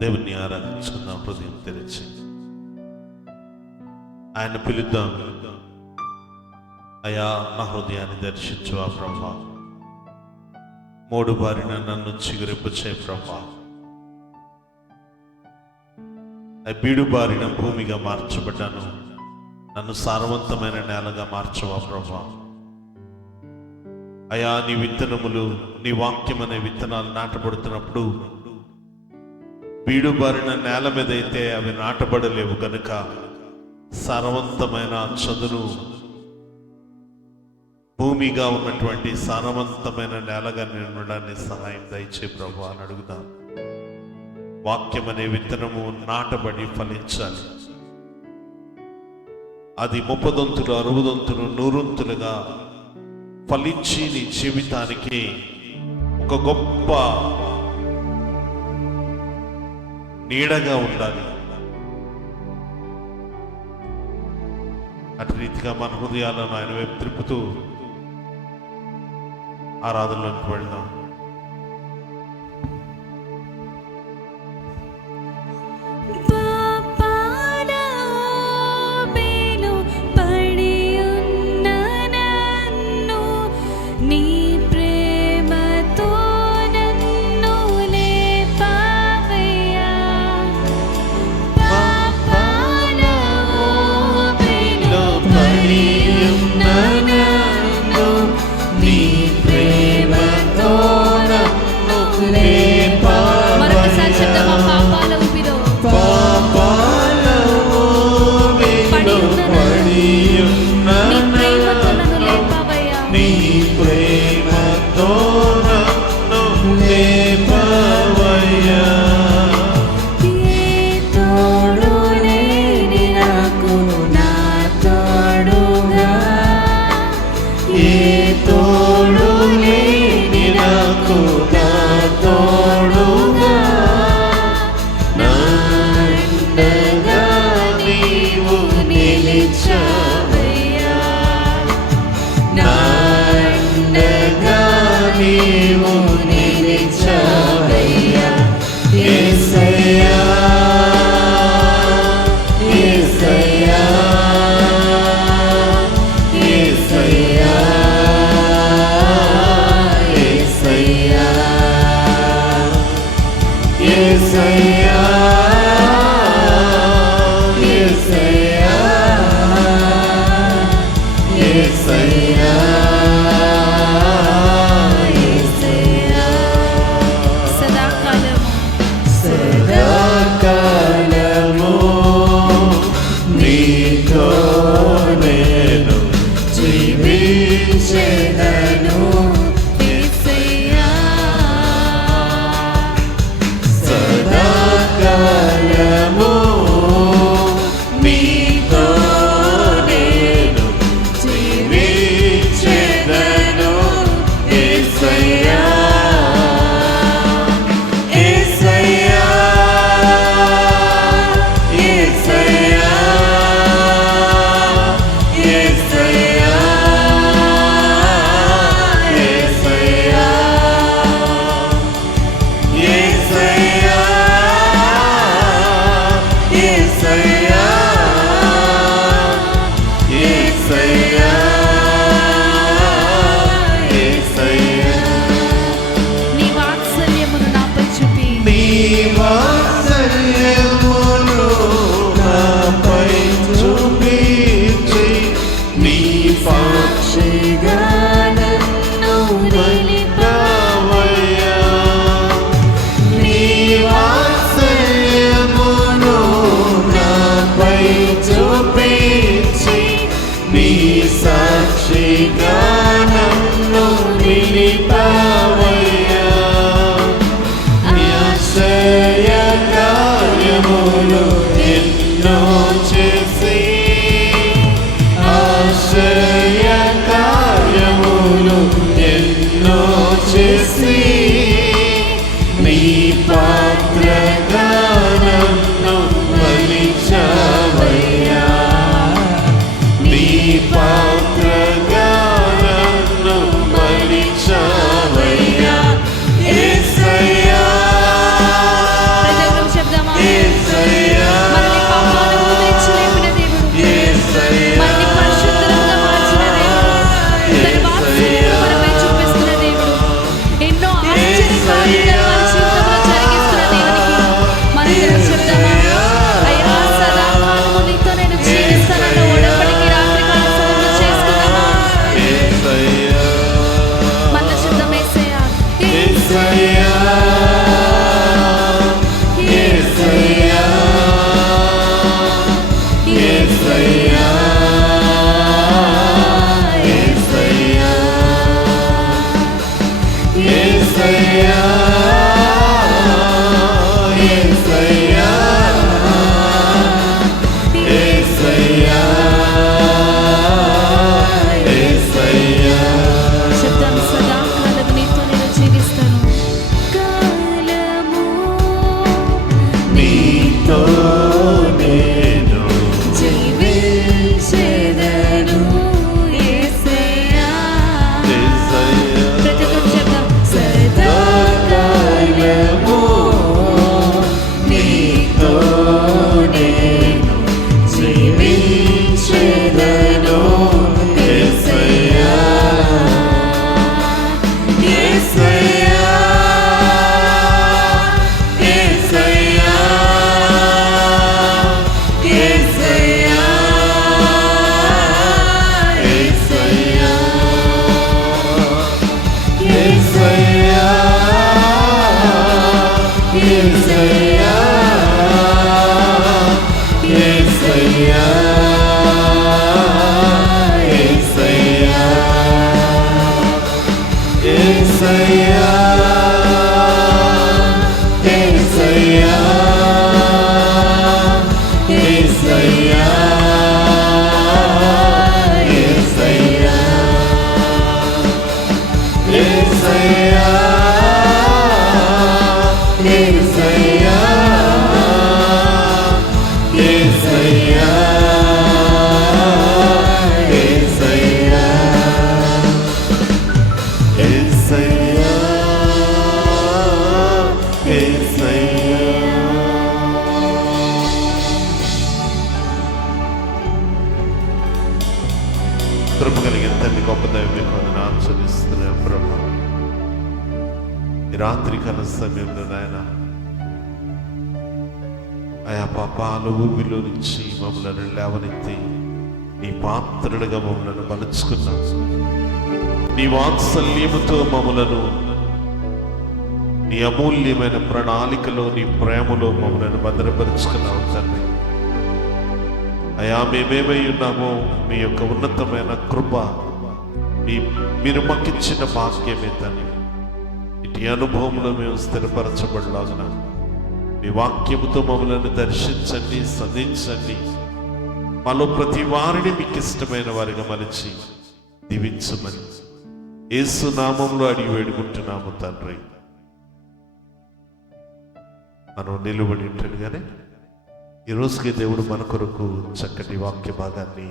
దేవుణ్ణి ఆరాధించుకుందాం. హృదయం తెరిచి ఆయన పిలుద్దాం. అయా, నా హృదయాన్ని దర్శించువా ప్రభా. మోడు బారిన నన్ను చిగురింపచే ప్రభా. బీడు బారిన భూమిగా మార్చబడ్డాను, నన్ను సారవంతమైన నేలగా మార్చవా ప్రభా. అయా, నీ విత్తనములు, నీ వాక్యం అనే విత్తనాలు నాటబడుతున్నప్పుడు బీడు బారిన నేల మీద అయితే అవి నాటబడలేవు కనుక సారవంతమైన చదును భూమిగా ఉన్నటువంటి సారవంతమైన నేలగా నిలబడడానికి సహాయం దయచే ప్రభు అని అడుగుదాం. వాక్యం అనే విత్తనము నాటబడి ఫలించాలి. అది 30 దంతులు, 60 దంతులు, 100 దంతులుగా ఫలించి నీ జీవితానికి ఒక గొప్ప నీడగా ఉండాలి. అటు రీతిగా మన హృదయాలను ఆయన వైపు తిప్పుతూ ఆరాధనలోకి వెళ్దాం. సదా యేసయ్యా యేసయ్యా యేసయ్యా. శబ్దం సదాకాలం నీతో నేను జీవిస్తాను. కాలము నీతో నేను జీవించెదను యేసయ్యా. యేసయ్యా. ప్రతి ఒక్కరు చెప్దాం. సదాకాలము నీతో నేను జీవించెదను యేసయ్యా యేసయ్యా యేసయ్యా యేసయ్యా యేసయ్యా యేసయ్యా యేసయ్యా యేసయ్యా యేసయ్యా యేసయ్యా యేసయ్యా యేసయ్యా యేసయ్యా యేసయ్యా యేసయ్యా యేసయ్యా యేసయ్యా. కృప కలిగిన తండ్రి గొప్ప దైవం వందనాలు చెల్లిస్తున్నాం ప్రభు. ఈ రాత్రి కాల సమయంలో నాయన ఆయా పాపాల ఊబిలో నుంచి మమ్మల్ని లేవనెత్తి నీ పాత్రలుగా మమ్మల్ని మలుచుకున్నాం. నీ వాత్సల్యముతో మమ్మలను నీ అమూల్యమైన ప్రణాళికలో నీ ప్రేమలో మమ్మల్ని భద్రపరుచుకున్నావు తండ్రి. అయా మేమేమై ఉన్నామో మీ యొక్క ఉన్నతమైన కృప మీరు మాకిచ్చిన భాగ్యమే తండ్రి. ఇటు అనుభవంలో మేము స్థిరపరచబడలాగున మీ వాక్యముతో మమ్మల్ని దర్శించండి, సంధించండి. మాలో ప్రతి వారిని మీకు ఇష్టమైన వారిగా మలిచి దీవించమని యేసు నామంలో అడిగి వేడుకుంటున్నాము తండ్రి. మనం నిలువడి ఉంటుండగానే ఈ రోజుకి దేవుడు మన కొరకు చక్కటి వాక్య భాగాన్ని